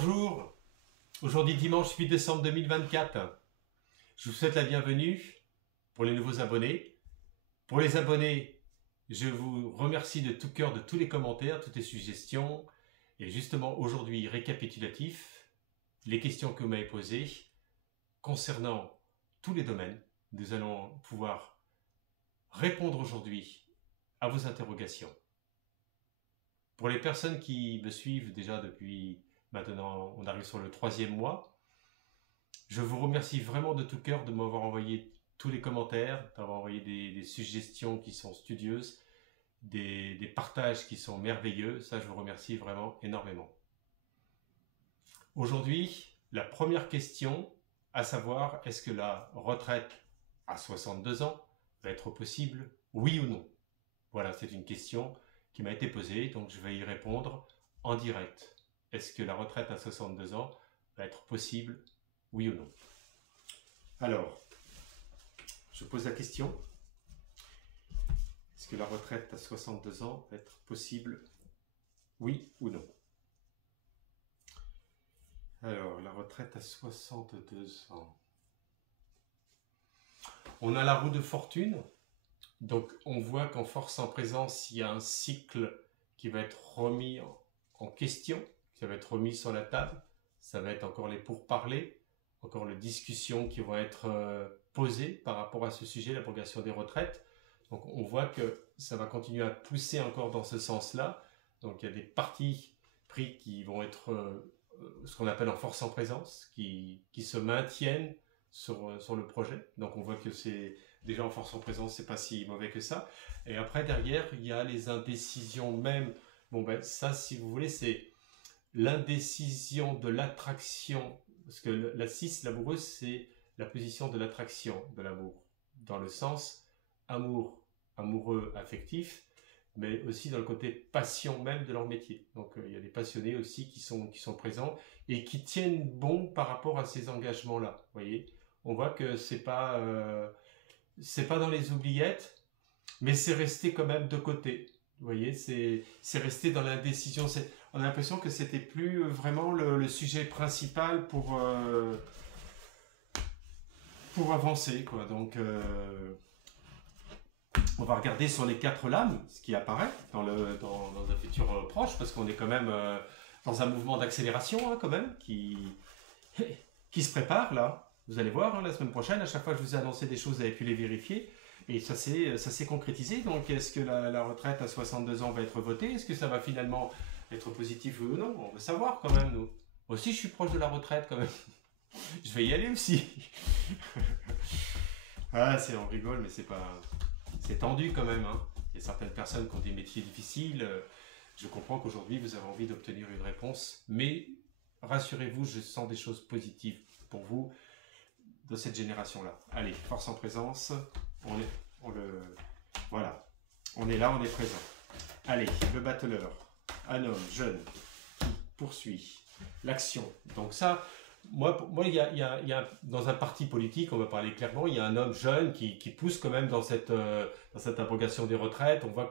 Bonjour, aujourd'hui dimanche 8 décembre 2024. Je vous souhaite la bienvenue pour les nouveaux abonnés. Pour les abonnés, je vous remercie de tout cœur de tous les commentaires, toutes les suggestions. Et justement aujourd'hui, récapitulatif, les questions que vous m'avez posées concernant tous les domaines. Nous allons pouvoir répondre aujourd'hui à vos interrogations. Pour les personnes qui me suivent déjà depuis maintenant, on arrive sur le 3e mois, je vous remercie vraiment de tout cœur de m'avoir envoyé tous les commentaires, d'avoir envoyé des suggestions qui sont studieuses, des partages qui sont merveilleux. Ça, je vous remercie vraiment énormément. Aujourd'hui, la première question, à savoir, est-ce que la retraite à 62 ans va être possible, oui ou non? Voilà, c'est une question qui m'a été posée, donc je vais y répondre en direct. Est-ce que la retraite à 62 ans va être possible, oui ou non? Alors, je pose la question. Est-ce que la retraite à 62 ans va être possible, oui ou non? Alors, la retraite à 62 ans. On a la roue de fortune. Donc, on voit qu'en force en présence, il y a un cycle qui va être remis en question, qui va être remis sur la table. Ça va être encore les pourparlers, encore les discussions qui vont être posées par rapport à ce sujet, la progression des retraites. Donc, on voit que ça va continuer à pousser encore dans ce sens-là. Donc, il y a des partis pris qui vont être ce qu'on appelle en force en présence, qui se maintiennent sur le projet. Donc, on voit que c'est déjà en force en présence, c'est pas si mauvais que ça. Et après, derrière, il y a les indécisions même. Bon, ben, ça, si vous voulez, c'est l'indécision de l'attraction. Parce que la 6, l'amoureuse, c'est la position de l'attraction de l'amour. Dans le sens amour, amoureux, affectif, mais aussi dans le côté passion même de leur métier. Donc, il y a des passionnés aussi qui sont présents et qui tiennent bon par rapport à ces engagements-là. Vous voyez, on voit que c'est pas dans les oubliettes, mais c'est resté quand même de côté. Vous voyez, c'est resté dans l'indécision. On a l'impression que c'était plus vraiment le sujet principal pour avancer, quoi. Donc, on va regarder sur les 4 lames ce qui apparaît dans un futur proche, parce qu'on est quand même dans un mouvement d'accélération, hein, quand même, qui se prépare là. Vous allez voir, hein, la semaine prochaine, à chaque fois que je vous ai annoncé des choses, vous avez pu les vérifier. Et ça s'est concrétisé. Donc, est-ce que la retraite à 62 ans va être votée? Est-ce que ça va finalement être positif ou non? On veut savoir quand même, nous. Moi aussi, je suis proche de la retraite quand même. Je vais y aller aussi. Ah, on rigole, mais c'est tendu quand même, hein. Il y a certaines personnes qui ont des métiers difficiles. Je comprends qu'aujourd'hui, vous avez envie d'obtenir une réponse. Mais rassurez-vous, je sens des choses positives pour vous de cette génération-là. Allez, force en présence, voilà, on est là, on est présent. Allez, le battleur, un homme jeune qui poursuit l'action. Donc ça, moi, il y a dans un parti politique, on va parler clairement, il y a un homme jeune qui pousse quand même dans cette abrogation des retraites. On voit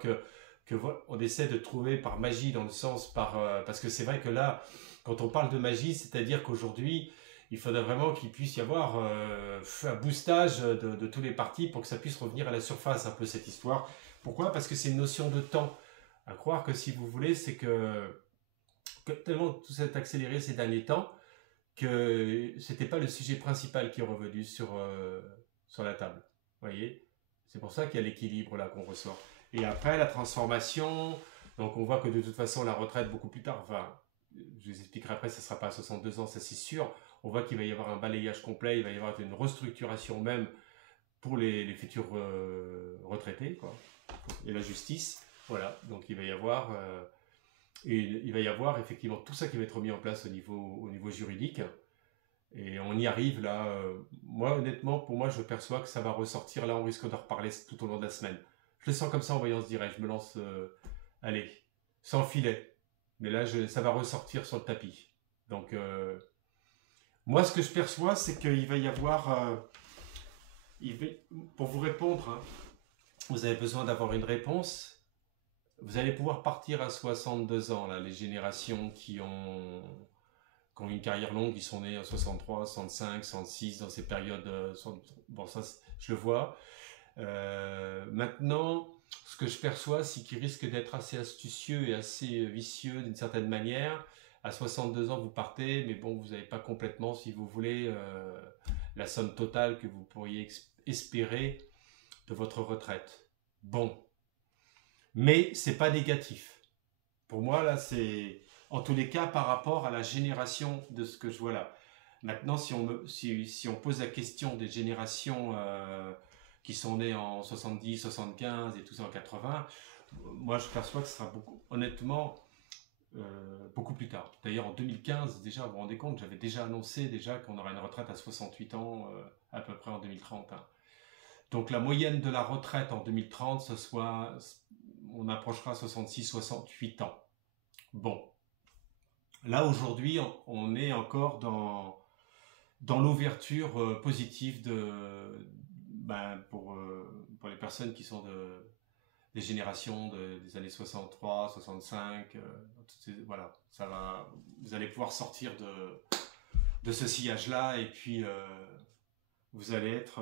on essaie de trouver par magie, dans le sens parce que c'est vrai que là, quand on parle de magie, c'est-à-dire qu'aujourd'hui, il faudrait vraiment qu'il puisse y avoir un boostage de tous les partis pour que ça puisse revenir à la surface, un peu cette histoire. Pourquoi? Parce que c'est une notion de temps. À croire que, si vous voulez, c'est que tellement tout s'est accéléré ces derniers temps que c'était pas le sujet principal qui est revenu sur la table. Vous voyez? C'est pour ça qu'il y a l'équilibre là qu'on ressort. Et après, la transformation, donc on voit que de toute façon, la retraite beaucoup plus tard, enfin, je vous expliquerai après, ça ne sera pas à 62 ans, ça c'est sûr. On voit qu'il va y avoir un balayage complet, il va y avoir une restructuration même pour les futurs retraités, quoi. Et la justice, voilà. Donc il va y avoir effectivement tout ça qui va être mis en place au niveau juridique. Et on y arrive là. Moi, honnêtement, pour moi, je perçois que ça va ressortir. Là, on risque de reparler tout au long de la semaine. Je le sens comme ça en voyant ce direct. Je me lance, allez, sans filet. Mais là, ça va ressortir sur le tapis. Donc, moi, ce que je perçois, c'est qu'il va y avoir... pour vous répondre, hein, vous avez besoin d'avoir une réponse. Vous allez pouvoir partir à 62 ans, là, les générations qui ont qui ont une carrière longue, qui sont nés en 63, 65, 66, dans ces périodes. Bon, ça, je le vois. Maintenant, ce que je perçois, c'est qu'ils risquent d'être assez astucieux et assez vicieux d'une certaine manière. À 62 ans, vous partez, mais bon, vous n'avez pas complètement, si vous voulez, la somme totale que vous pourriez espérer de votre retraite. Bon, mais c'est pas négatif. Pour moi, là, c'est en tous les cas par rapport à la génération de ce que je vois là. Maintenant, si on pose la question des générations qui sont nées en 70, 75 et tout ça en 80, moi, je perçois que ce sera honnêtement, beaucoup plus tard. D'ailleurs, en 2015, déjà, vous vous rendez compte, j'avais déjà annoncé qu'on aurait une retraite à 68 ans, à peu près en 2030. Hein. Donc, la moyenne de la retraite en 2030, on approchera 66, 68 ans. Bon. Là, aujourd'hui, on est encore dans l'ouverture positive pour les personnes qui sont des générations des années 63, 65. Voilà, vous allez pouvoir sortir de ce sillage-là et puis vous allez être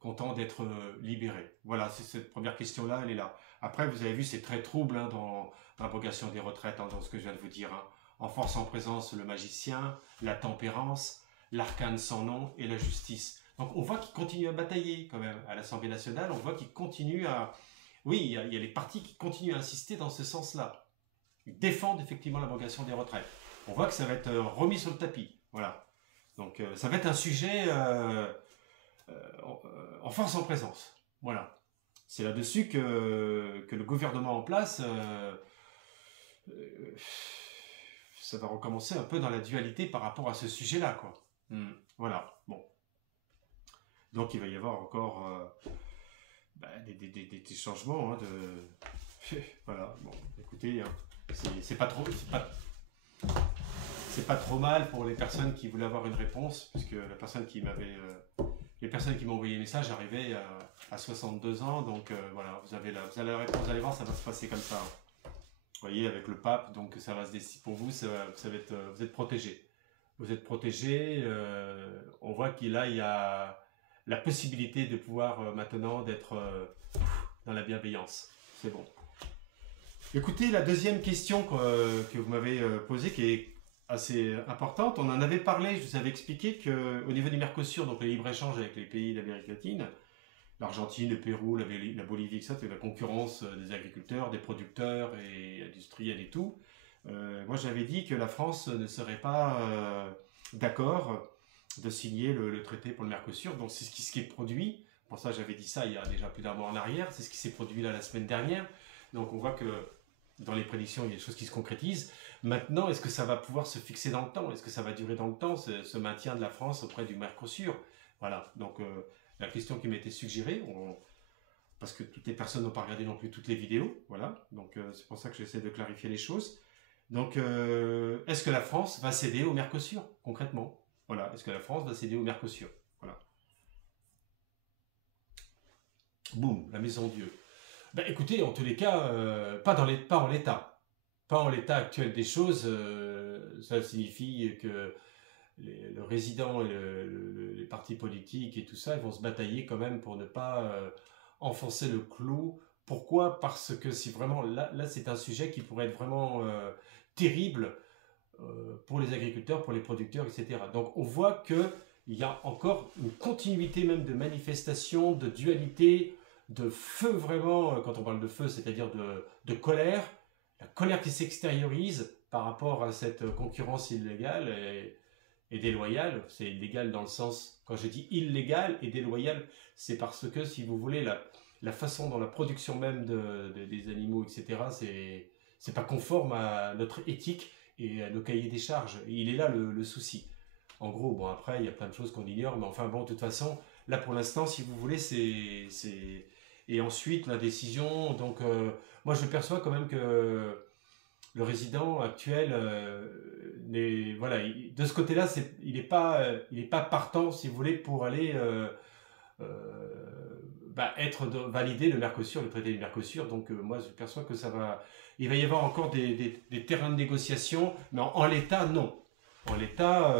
content d'être libéré. Voilà, cette première question-là, elle est là. Après, vous avez vu, c'est très trouble hein, dans l'abrogation des retraites, hein, dans ce que je viens de vous dire. Hein. En force en présence, le magicien, la tempérance, l'arcane sans nom et la justice. Donc on voit qu'il continue à batailler quand même à l'Assemblée nationale, on voit qu'il continue à... Oui, il y a les partis qui continuent à insister dans ce sens-là. Ils défendent effectivement l'abrogation des retraites. On voit que ça va être remis sur le tapis. Voilà. Donc ça va être un sujet en force en présence. Voilà. C'est là-dessus que le gouvernement en place... ça va recommencer un peu dans la dualité par rapport à ce sujet-là, quoi. Voilà, bon. Donc il va y avoir encore des changements, hein, voilà, bon, écoutez, hein, c'est pas trop mal pour les personnes qui voulaient avoir une réponse, puisque les personnes qui m'ont envoyé un message arrivaient à 62 ans, donc voilà, vous avez la réponse, vous allez voir, ça va se passer comme ça. Hein. Vous voyez, avec le pape, donc ça va se décider pour vous, vous êtes protégé. Vous êtes protégé. On voit qu'il y a la possibilité de pouvoir maintenant d'être dans la bienveillance. C'est bon. Écoutez, la deuxième question que vous m'avez posée, qui est assez importante, on en avait parlé, je vous avais expliqué qu'au niveau du Mercosur, donc le libre-échange avec les pays d'Amérique latine, l'Argentine, le Pérou, la Bolivie, etc., c'est la concurrence des agriculteurs, des producteurs et industriels et tout. Moi, j'avais dit que la France ne serait pas d'accord de signer le traité pour le Mercosur. Donc, c'est ce qui est produit. Pour ça, j'avais dit ça il y a déjà plus d'un mois en arrière. C'est ce qui s'est produit là la semaine dernière. Donc, on voit que dans les prédictions, il y a des choses qui se concrétisent. Maintenant, est-ce que ça va pouvoir se fixer dans le temps? Est-ce que ça va durer dans le temps, ce maintien de la France auprès du Mercosur? Voilà. Donc, la question qui m'a été suggérée, parce que toutes les personnes n'ont pas regardé non plus toutes les vidéos, voilà, donc c'est pour ça que j'essaie de clarifier les choses. Donc, est-ce que la France va céder au Mercosur, concrètement? Voilà, est-ce que la France va céder au Mercosur? Voilà. Boum, la maison Dieu. Ben, écoutez, en tous les cas, pas en l'état. Pas en l'état actuel des choses, ça signifie que le résident et les partis politiques et tout ça, ils vont se batailler quand même pour ne pas enfoncer le clou. Pourquoi? Parce que si vraiment, là c'est un sujet qui pourrait être vraiment terrible pour les agriculteurs, pour les producteurs, etc. Donc on voit qu'il y a encore une continuité même de manifestations, de dualité, de feu vraiment, quand on parle de feu, c'est-à-dire de colère, la colère qui s'extériorise par rapport à cette concurrence illégale et déloyale. C'est illégal dans le sens, quand je dis illégal et déloyal, c'est parce que, si vous voulez, la façon dont la production même des animaux, etc., c'est pas conforme à notre éthique et à nos cahiers des charges. Et il est là le souci. En gros, bon, après, il y a plein de choses qu'on ignore, mais enfin, bon, de toute façon, là, pour l'instant, si vous voulez, c'est... Et ensuite, la décision, donc, moi, je perçois quand même que le résident actuel, voilà, de ce côté-là, il n'est pas partant, si vous voulez, pour aller valider le Mercosur, le traité du Mercosur. Donc, moi, je perçois que il va y avoir encore des terrains de négociation, mais en l'état, non. En l'état,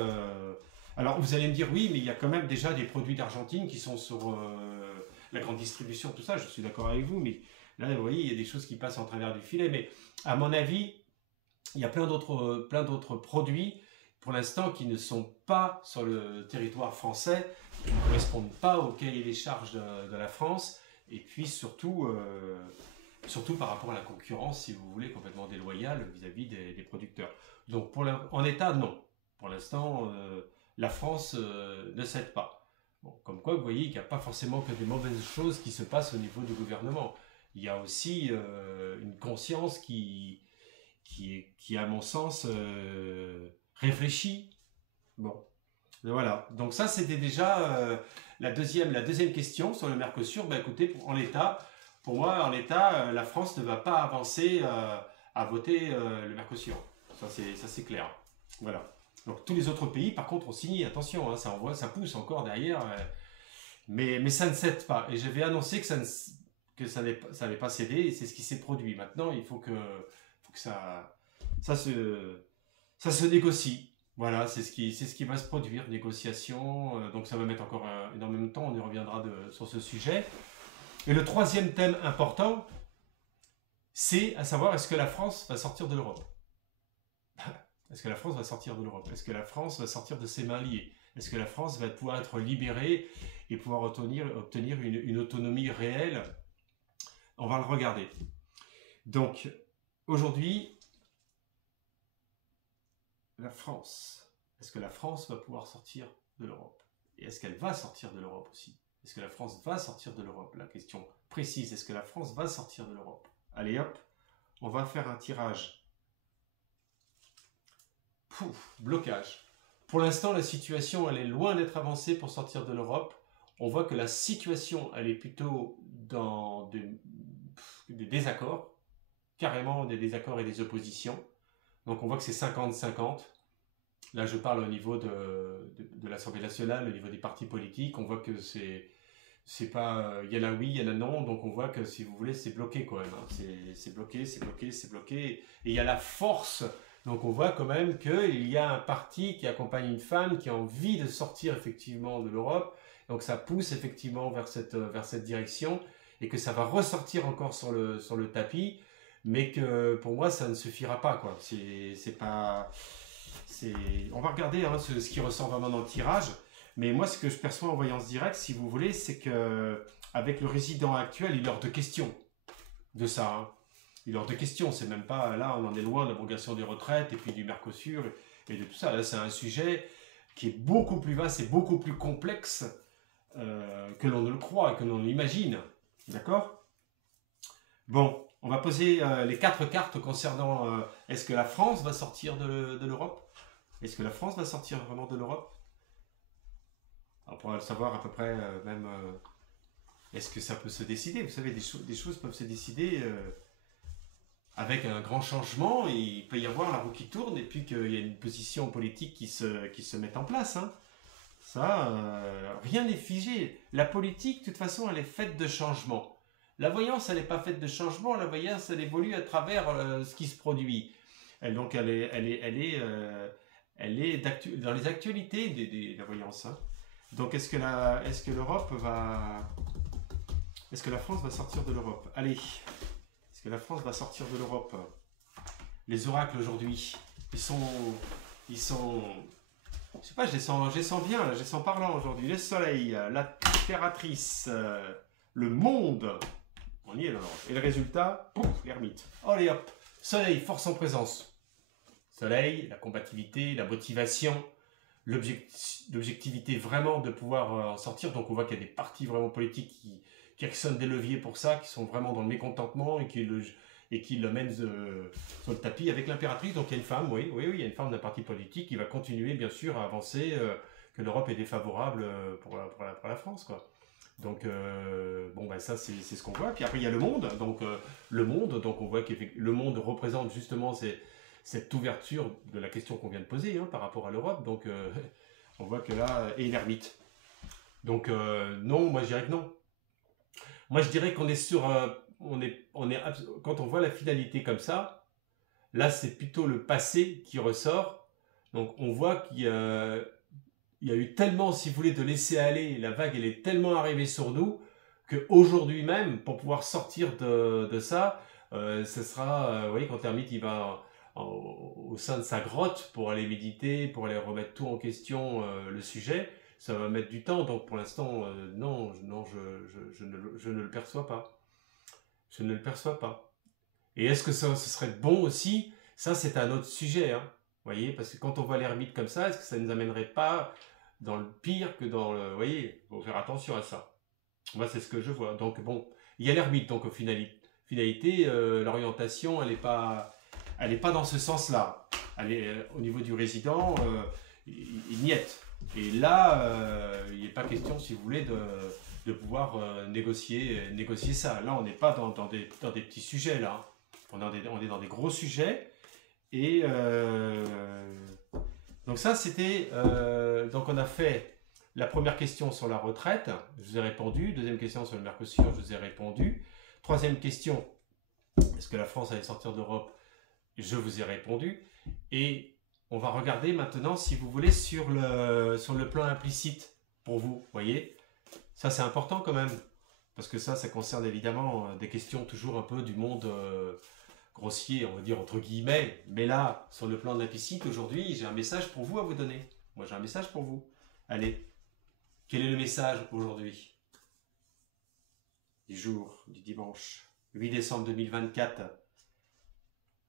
alors vous allez me dire oui, mais il y a quand même déjà des produits d'Argentine qui sont sur la grande distribution, tout ça, je suis d'accord avec vous, mais là, vous voyez, il y a des choses qui passent en travers du filet, mais à mon avis, il y a plein d'autres produits, pour l'instant, qui ne sont pas sur le territoire français, qui ne correspondent pas au cahier des charges de la France, et puis surtout, surtout par rapport à la concurrence, si vous voulez, complètement déloyale vis-à-vis des producteurs. Donc, en état, non. Pour l'instant, la France ne cède pas. Bon, comme quoi, vous voyez qu'il n'y a pas forcément que des mauvaises choses qui se passent au niveau du gouvernement. Il y a aussi une conscience qui à mon sens, réfléchit. Bon, et voilà. Donc ça, c'était déjà la deuxième question sur le Mercosur. Ben, écoutez, en l'état, pour moi, en l'état, la France ne va pas avancer à voter le Mercosur. Ça, c'est clair. Voilà. Donc tous les autres pays, par contre, ont signé. Attention, hein, ça envoie, ça pousse encore derrière. Mais ça ne cède pas. Et j'avais annoncé que ça n'allait pas céder, et c'est ce qui s'est produit. Maintenant, il faut que ça se négocie. Voilà, c'est ce qui va se produire, négociation. Donc ça va mettre encore énormément de temps, on y reviendra sur ce sujet. Et le troisième thème important, c'est à savoir, est-ce que la France va sortir de l'Europe? Est-ce que la France va sortir de l'Europe? Est-ce que la France va sortir de ses mains liées? Est-ce que la France va pouvoir être libérée et pouvoir obtenir une autonomie réelle? On va le regarder. Donc, aujourd'hui, la France. Est-ce que la France va pouvoir sortir de l'Europe? Et est-ce qu'elle va sortir de l'Europe aussi? Est-ce que la France va sortir de l'Europe? La question précise, est-ce que la France va sortir de l'Europe? Allez hop, on va faire un tirage. Pouf, blocage. Pour l'instant, la situation, elle est loin d'être avancée pour sortir de l'Europe. On voit que la situation, elle est plutôt dans des désaccords, carrément des désaccords et des oppositions. Donc on voit que c'est 50-50. Là, je parle au niveau de l'Assemblée nationale, au niveau des partis politiques. On voit que c'est pas, il y en a oui, il y en a non. Donc on voit que, si vous voulez, c'est bloqué quand même. Hein. C'est bloqué, c'est bloqué, c'est bloqué. Et il y a la force. Donc on voit quand même qu'il y a un parti qui accompagne une femme qui a envie de sortir effectivement de l'Europe. Donc ça pousse effectivement vers cette direction, et que ça va ressortir encore sur le tapis. Mais que pour moi, ça ne suffira pas, quoi. On va regarder hein, ce qui ressort vraiment dans le tirage. Mais moi, ce que je perçois en voyant ce direct, si vous voulez, c'est que avec le résident actuel, il est hors de question de ça. Hein. Il est hors de question. C'est même pas là, on en est loin de l'abrogation des retraites et puis du Mercosur et de tout ça. Là, c'est un sujet qui est beaucoup plus vaste et beaucoup plus complexe que l'on ne le croit et que l'on l'imagine. D'accord? Bon. On va poser les 4 cartes concernant est-ce que la France va sortir de l'Europe? Est-ce que la France va sortir vraiment de l'Europe? On pourra le savoir à peu près même. Est-ce que ça peut se décider? Vous savez, des choses peuvent se décider avec un grand changement. Et il peut y avoir la roue qui tourne et puis qu'il y a une position politique qui se met en place. Hein. Ça, rien n'est figé. La politique, de toute façon, elle est faite de changements. La voyance, elle n'est pas faite de changement. La voyance, elle évolue à travers ce qui se produit. Donc, elle est dans les actualités de la voyance. Hein. Donc, est-ce que l'Europe va... Est-ce que la France va sortir de l'Europe? Allez. Est-ce que la France va sortir de l'Europe? Les oracles, aujourd'hui, ils sont... Je sais pas, je les sens bien, là, je les sens parlants aujourd'hui. Le soleil, l'impératrice, le monde... On y est là. Et le résultat, pouf, l'ermite. Allez hop, soleil, force en présence. Soleil, la combativité, la motivation, l'objectivité vraiment de pouvoir en sortir. Donc on voit qu'il y a des partis vraiment politiques qui actionnent des leviers pour ça, qui sont vraiment dans le mécontentement et qui le mènent sur le tapis avec l'impératrice. Donc il y a une femme, oui, il y a une femme d'un parti politique qui va continuer bien sûr à avancer, que l'Europe est défavorable pour la France, quoi. Donc, bon, ben ça, c'est ce qu'on voit. Puis après, il y a le monde. Donc, on voit que le monde représente justement cette ouverture de la question qu'on vient de poser hein, par rapport à l'Europe. Donc, on voit que là, et l'ermite. Donc, non, moi, je dirais que non. Moi, je dirais qu'on est sur... quand on voit la finalité comme ça, là, c'est plutôt le passé qui ressort. Donc on voit il y a eu tellement, si vous voulez, de laisser aller, la vague elle est tellement arrivée sur nous, qu'aujourd'hui même, pour pouvoir sortir de ça, ce sera, vous voyez, quand l'ermite il va au sein de sa grotte pour aller méditer, pour aller remettre tout en question, le sujet, ça va mettre du temps, donc pour l'instant, non, je ne le perçois pas. Je ne le perçois pas. Et est-ce que ce serait bon aussi? Ça, c'est un autre sujet, hein. Vous voyez, parce que quand on voit l'ermite comme ça, est-ce que ça ne nous amènerait pas dans le pire que dans le... Vous voyez, il faut faire attention à ça. Moi, c'est ce que je vois. Donc, bon, il y a l'ermite, donc au finalité, l'orientation, elle est pas dans ce sens-là. Elle est au niveau du résident, il niette. Et là, il n'est pas question, si vous voulez, de pouvoir négocier ça. Là, on n'est pas dans des petits sujets, là. On est dans des gros sujets. Et donc ça, c'était... donc on a fait la première question sur la retraite, je vous ai répondu. Deuxième question sur le Mercosur, je vous ai répondu. Troisième question, est-ce que la France allait sortir d'Europe? Je vous ai répondu. Et on va regarder maintenant, si vous voulez, sur le plan implicite pour vous. Voyez, ça c'est important quand même. Parce que ça concerne évidemment des questions toujours un peu du monde grossier, on va dire entre guillemets. Mais là, sur le plan implicite, aujourd'hui, j'ai un message pour vous à vous donner. Moi, j'ai un message pour vous. Allez, quel est le message aujourd'hui? Du jour, du dimanche, 8 décembre 2024.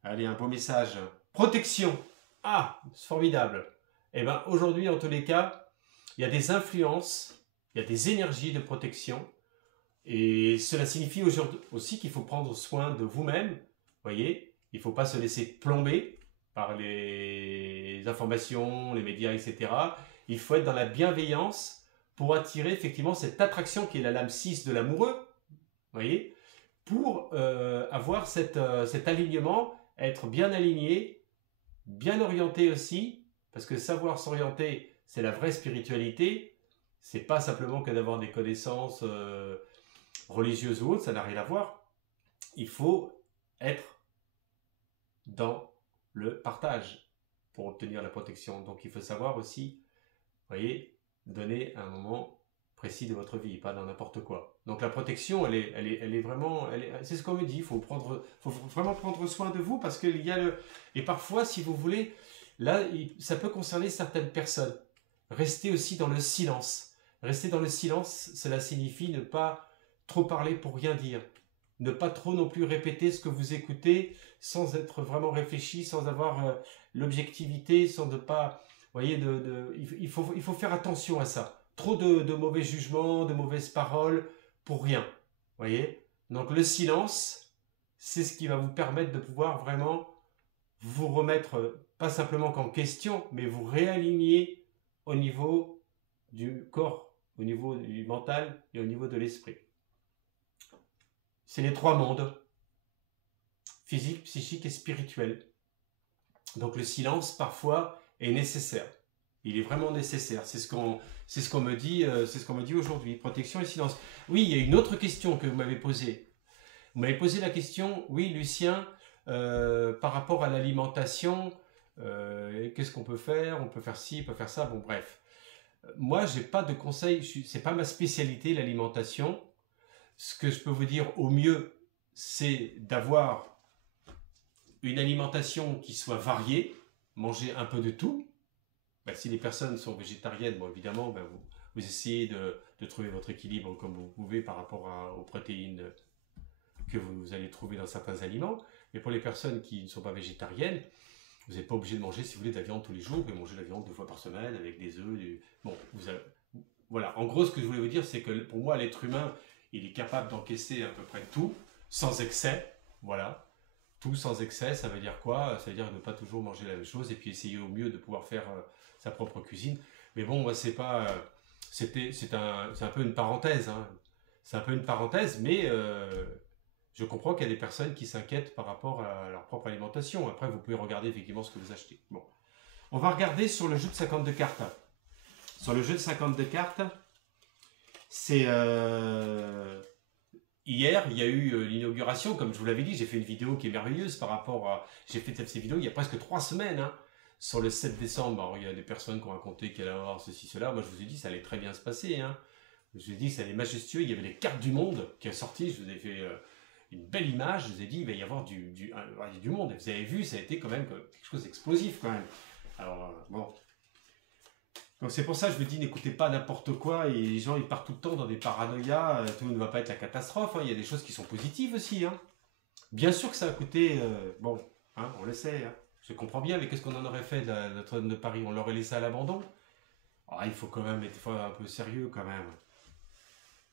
Allez, un beau message. Protection. Ah, c'est formidable. Eh bien, aujourd'hui, en tous les cas, il y a des influences, il y a des énergies de protection. Et cela signifie aussi qu'il faut prendre soin de vous-même. Voyez, il ne faut pas se laisser plomber par les informations, les médias, etc. Il faut être dans la bienveillance pour attirer effectivement cette attraction qui est la lame 6 de l'amoureux. Voyez, pour avoir cet alignement, être bien aligné, bien orienté aussi, parce que savoir s'orienter, c'est la vraie spiritualité. C'est pas simplement que d'avoir des connaissances religieuses ou autres, ça n'a rien à voir. Il faut être dans le partage pour obtenir la protection. Donc il faut savoir aussi, vous voyez, donner un moment précis de votre vie, pas dans n'importe quoi. Donc la protection, elle est vraiment, c'est ce qu'on me dit, il faut vraiment prendre soin de vous parce qu'il y a et parfois, si vous voulez, là, ça peut concerner certaines personnes. Restez aussi dans le silence. Rester dans le silence, cela signifie ne pas trop parler pour rien dire. Ne pas trop non plus répéter ce que vous écoutez sans être vraiment réfléchi, sans avoir l'objectivité, sans ne pas... Vous voyez, il faut faire attention à ça. Trop de mauvais jugements, de mauvaises paroles pour rien. Vous voyez? Donc le silence, c'est ce qui va vous permettre de pouvoir vraiment vous remettre, pas simplement qu'en question, mais vous réaligner au niveau du corps, au niveau du mental et au niveau de l'esprit. C'est les trois mondes, physique, psychique et spirituel. Donc le silence, parfois, est nécessaire. Il est vraiment nécessaire. C'est ce qu'on me dit, aujourd'hui. Protection et silence. Oui, il y a une autre question que vous m'avez posée. Vous m'avez posé la question, oui, Lucien, par rapport à l'alimentation, qu'est-ce qu'on peut faire? On peut faire ci, on peut faire ça. Bon, bref. Moi, j'ai pas de conseils. C'est pas ma spécialité, l'alimentation. Ce que je peux vous dire au mieux, c'est d'avoir une alimentation qui soit variée, manger un peu de tout. Ben, si les personnes sont végétariennes, bon, évidemment, ben, vous essayez de trouver votre équilibre comme vous pouvez par rapport aux protéines que vous allez trouver dans certains aliments. Mais pour les personnes qui ne sont pas végétariennes, vous n'êtes pas obligé de manger, si vous voulez, de la viande tous les jours. Vous pouvez manger de la viande 2 fois par semaine avec des œufs. Bon, voilà. En gros, ce que je voulais vous dire, c'est que pour moi, l'être humain, il est capable d'encaisser à peu près tout, sans excès. Voilà. Tout sans excès, ça veut dire quoi? Ça veut dire ne pas toujours manger la même chose et puis essayer au mieux de pouvoir faire sa propre cuisine. Mais bon, moi, c'est pas... c'est un peu une parenthèse. Hein. C'est un peu une parenthèse, mais je comprends qu'il y a des personnes qui s'inquiètent par rapport à leur propre alimentation. Après, vous pouvez regarder effectivement ce que vous achetez. Bon. On va regarder sur le jeu de 52 cartes. Sur le jeu de 52 cartes, c'est... Hier, il y a eu l'inauguration, comme je vous l'avais dit, j'ai fait une vidéo qui est merveilleuse par rapport à... J'ai fait cette vidéo il y a presque 3 semaines, hein, sur le 7 décembre, alors, il y a des personnes qui ont raconté qu'il allait avoir ceci, cela. Moi, je vous ai dit, ça allait très bien se passer. Hein. Je vous ai dit, ça allait majestueux. Il y avait les cartes du monde qui est sorti. Je vous ai fait une belle image. Je vous ai dit, il va y avoir du monde. Et vous avez vu, ça a été quand même quelque chose d'explosif quand même. Alors, bon. Donc c'est pour ça que je vous dis, n'écoutez pas n'importe quoi. Et les gens, ils partent tout le temps dans des paranoïas. Tout ne va pas être la catastrophe. Hein. Il y a des choses qui sont positives aussi. Hein. Bien sûr que ça a coûté... bon, hein, on le sait. Hein. Je comprends bien, mais qu'est-ce qu'on en aurait fait de Notre-Dame de Paris? On l'aurait laissé à l'abandon? Ah, il faut quand même être un peu sérieux quand même.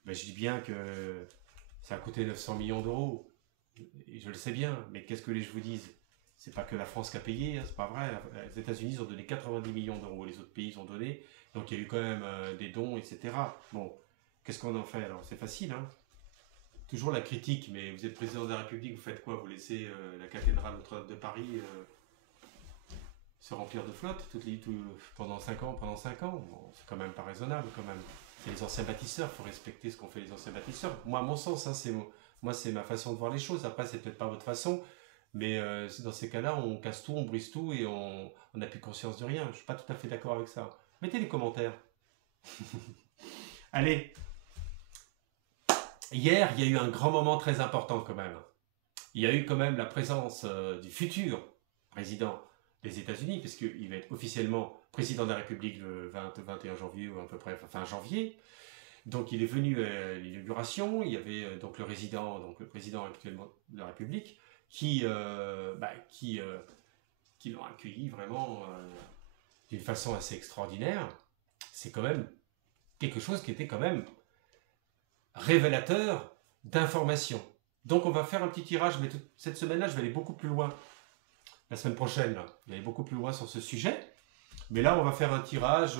Ben, je dis bien que ça a coûté 900 millions d'euros. Et je le sais bien, mais qu'est-ce que je vous dise? C'est pas que la France qui a payé, hein, c'est pas vrai. Les États-Unis ont donné 90 millions d'euros, les autres pays ont donné. Donc il y a eu quand même des dons, etc. Bon, qu'est-ce qu'on en fait alors? C'est facile, hein. Toujours la critique, mais vous êtes président de la République, vous faites quoi? Vous laissez la cathédrale Notre-Dame de Paris se remplir de flotte pendant 5 ans, bon, c'est quand même pas raisonnable quand même. C'est les anciens bâtisseurs, il faut respecter ce qu'ont fait les anciens bâtisseurs. Moi, à mon sens, hein, c'est ma façon de voir les choses. Après, c'est peut-être pas votre façon, mais dans ces cas-là, on casse tout, on brise tout et on n'a plus conscience de rien. Je suis pas tout à fait d'accord avec ça. Mettez les commentaires. Allez. Hier, il y a eu un grand moment très important quand même. Il y a eu quand même la présence du futur président des États-Unis, parce qu'il va être officiellement président de la République le 21 janvier, ou à peu près fin janvier. Donc il est venu à l'inauguration, il y avait donc le président actuellement de la République, qui l'ont accueilli vraiment d'une façon assez extraordinaire. C'est quand même quelque chose qui était quand même révélateur d'informations. Donc on va faire un petit tirage, mais cette semaine-là, je vais aller beaucoup plus loin. La semaine prochaine, là, je vais aller beaucoup plus loin sur ce sujet. Mais là, on va faire un tirage.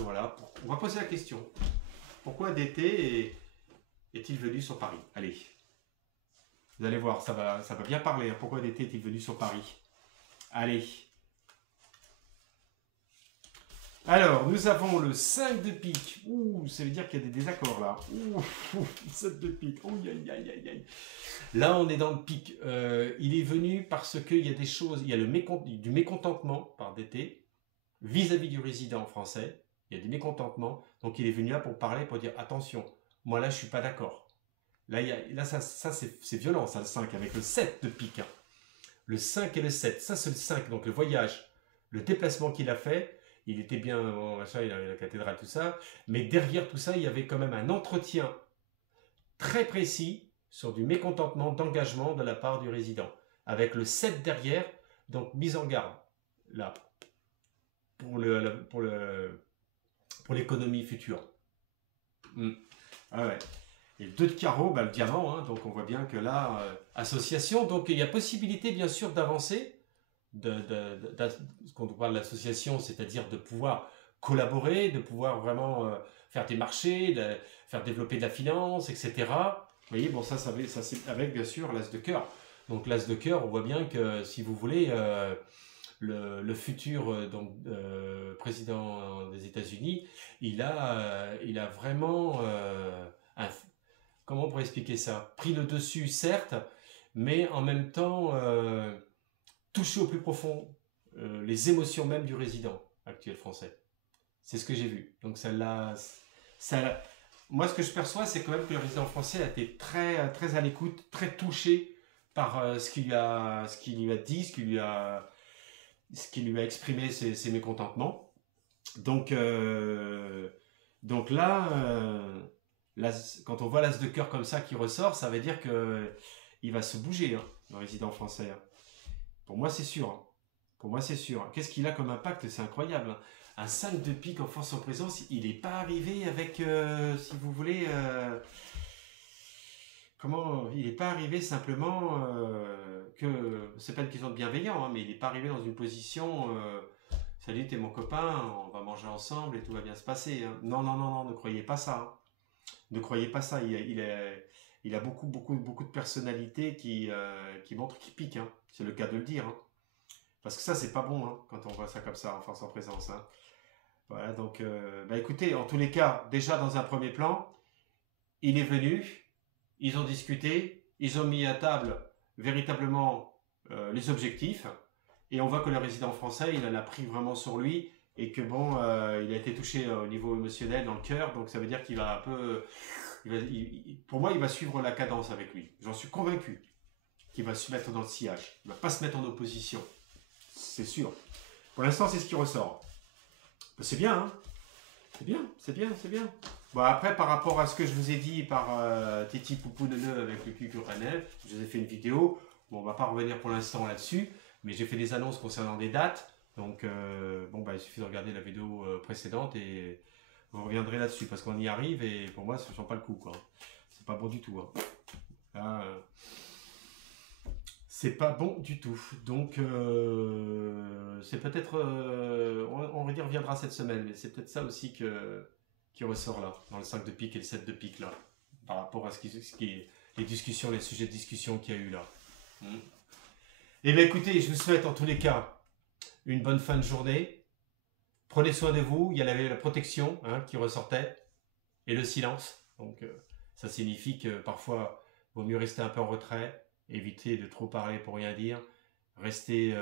Voilà. On va poser la question. Pourquoi DT est-il venu sur Paris? Allez. Vous allez voir, ça va bien parler. Hein. Pourquoi DT est-il venu sur Paris? Allez. Alors, nous avons le 5 de pique. Ouh, ça veut dire qu'il y a des désaccords là. Ouh, 7 de pique. Ouh, aïe, aïe, aïe, aïe. Là, on est dans le pic. Il est venu parce qu'il y a des choses, il y a du mécontentement par DT vis-à-vis du résident français. Il y a du mécontentement. Donc, il est venu là pour parler, pour dire attention, moi là, je suis pas d'accord. Là, ça c'est violent, ça, le 5, avec le 7 de pique. Hein. Le 5 et le 7, ça c'est le 5. Donc, le voyage, le déplacement qu'il a fait. Il était bien, machin, il avait la cathédrale, tout ça. Mais derrière tout ça, il y avait quand même un entretien très précis sur du mécontentement, d'engagement de la part du résident. Avec le 7 derrière, donc mise en garde, là, pour l'économie future. Ah ouais. Et le 2 de carreau, le diamant, hein, donc on voit bien que là, association, donc il y a possibilité bien sûr d'avancer. Ce qu'on parle d'association, c'est-à-dire de pouvoir collaborer, de pouvoir vraiment faire des marchés, faire développer de la finance, etc. Vous voyez, bon, ça c'est avec bien sûr l'as de cœur. Donc l'as de cœur, on voit bien que si vous voulez, le futur président des États-Unis, il a vraiment, comment on pourrait expliquer ça, pris le dessus, certes, mais en même temps toucher au plus profond les émotions même du résident actuel français. C'est ce que j'ai vu. Donc moi, ce que je perçois, c'est quand même que le résident français a été très, très à l'écoute, très touché par ce qu'il lui a dit, ce qui lui a exprimé ses mécontentements. Donc là, quand on voit l'as de cœur comme ça qui ressort, ça veut dire qu'il va se bouger, hein, le résident français. Hein. Pour moi, c'est sûr. Hein. Pour moi, c'est sûr. Qu'est-ce qu'il a comme impact? C'est incroyable. Hein. Un 5 de pique en force en présence, il n'est pas arrivé avec, si vous voulez, il n'est pas arrivé simplement que, c'est pas une question de bienveillant, hein, mais il n'est pas arrivé dans une position, salut, t'es mon copain, on va manger ensemble et tout va bien se passer. Hein. Non, ne croyez pas ça. Hein. Ne croyez pas ça. Il a beaucoup de personnalités qui montrent qu'il pique. Hein. C'est le cas de le dire. Hein. Parce que ça, c'est pas bon hein, quand on voit ça comme ça, en force en présence. Hein. Voilà, donc, écoutez, en tous les cas, déjà dans un premier plan, il est venu, ils ont discuté, ils ont mis à table véritablement les objectifs, Et on voit que le résident français, il en a pris vraiment sur lui et que bon, il a été touché au niveau émotionnel dans le cœur, donc ça veut dire qu'il va un peu, pour moi, il va suivre la cadence avec lui. J'en suis convaincu qu'il va se mettre dans le sillage. Il va pas se mettre en opposition, c'est sûr. Pour l'instant, c'est ce qui ressort. C'est bien, hein? C'est bien, c'est bien, c'est bien. Bon, après, par rapport à ce que je vous ai dit par Titi Poupou Neuneu avec le Cucuranel, je vous ai fait une vidéo. Bon, on va pas revenir pour l'instant là-dessus, mais j'ai fait des annonces concernant des dates. Donc, bon, bah, il suffit de regarder la vidéo précédente et vous reviendrez là-dessus parce qu'on y arrive et pour moi, ça ne sent pas le coup, quoi. C'est pas bon du tout, hein. Là, c'est pas bon du tout. Donc, c'est peut-être. On y reviendra cette semaine, mais c'est peut-être ça aussi qui ressort là, dans le 5 de pique et le 7 de pique là, par rapport à les discussions, les sujets de discussion qu'il y a eu là. Eh bien, écoutez, je vous souhaite en tous les cas une bonne fin de journée. Prenez soin de vous. Il y a la protection hein, qui ressortait et le silence. Donc, ça signifie que parfois, il vaut mieux rester un peu en retrait. Éviter de trop parler pour rien dire, rester,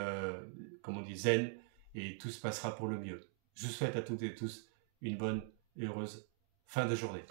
comme on dit, zen, et tout se passera pour le mieux. Je vous souhaite à toutes et tous une bonne et heureuse fin de journée.